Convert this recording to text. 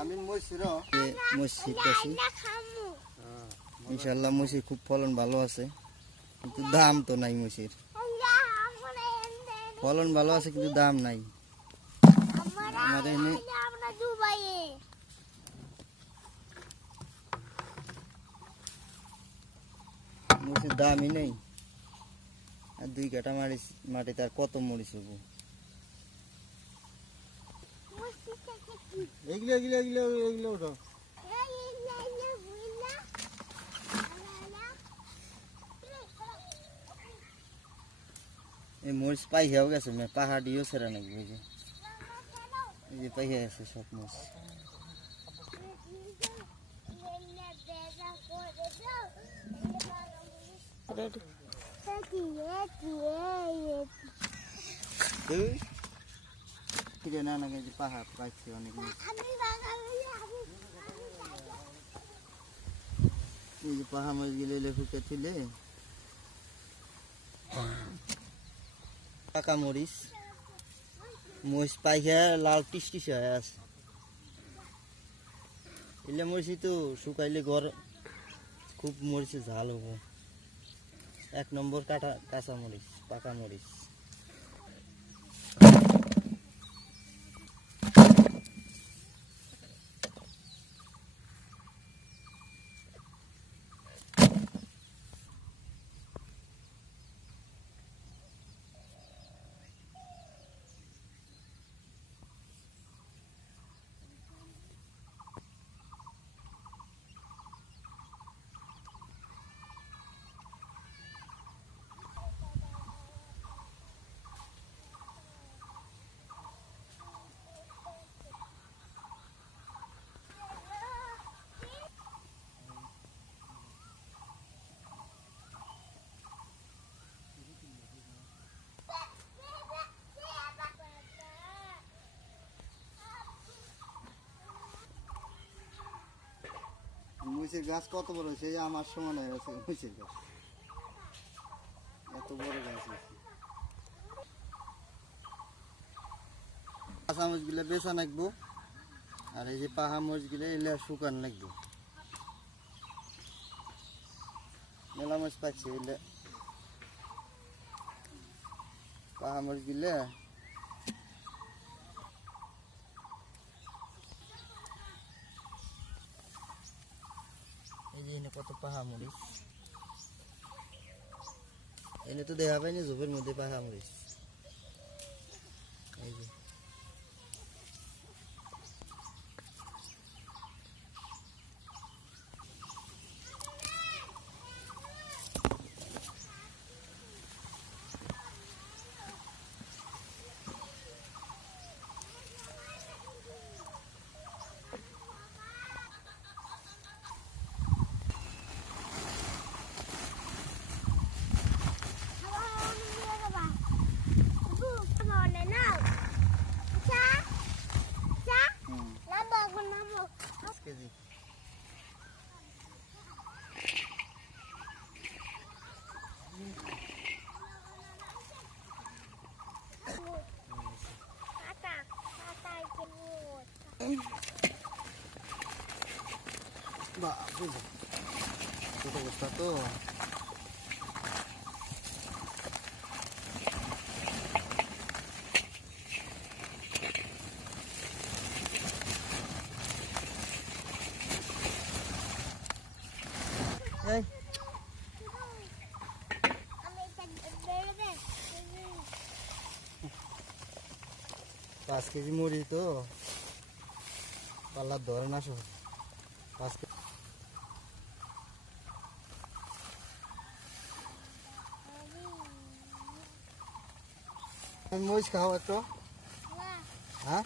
আমি মসির মসজিদ আছে ইনশাল্লাহ মসির খুব ফলন ভালো আছে। কিন্তু দাম তো নাই মসির ফলন ভালো আছে কিন্তু দাম নাই। আমার এখানে আমরা দামই নেই। আর দুই কাটা মারিচ মাটিতে আর কত মরিচ হব? এগুলো এগুলো এগুলো এগুলো ওঠো। এই মরিচ পাইয়াও গেছে মানে পাহাড়িও সেরা নাকি এই যে। এই যে পাইয়া গেছে সব মরিচ। রেডি এই, ফিরে না নাকি পাহাড় পাইছে অনেক এই যে পাহাড় মরিচ গেলে লেখুকে ছিলে মরিচ। পাইয়া লাল টিস টিস হয়ে আছে। এলে মরিচি তো শুকাইলে ঘর খুব মরিচে ঝাল হব। এক নম্বর কাটা কাঁচা মরিচ, পাকা মরিচ। মুসির গাছ কত বড় হয়েছে? আমার সমান হয়ে গেছে মুসির গাছ। এত বড় গাছ হয়েছে। কাঁচা মরিচগুলো বেচা লাগবো। আর এই যে পাহা মরিচগুলো এলে শুকান লাগবে। মেলা মরিচ পাচ্ছি এলে। পাহা মরিচগুলো এই যে এনে কত পাহা মরিচ এনে তো দেখা পাইনি ঝোপের মধ্যে পাহা মরিচ বাহ বুঝলি ছোট বস্তা তো এই পাঁচ কেজি মুড়ি তো পাল্লার ধরে না সব পাঁচ কেজি মরিচ খাও একটু হ্যাঁ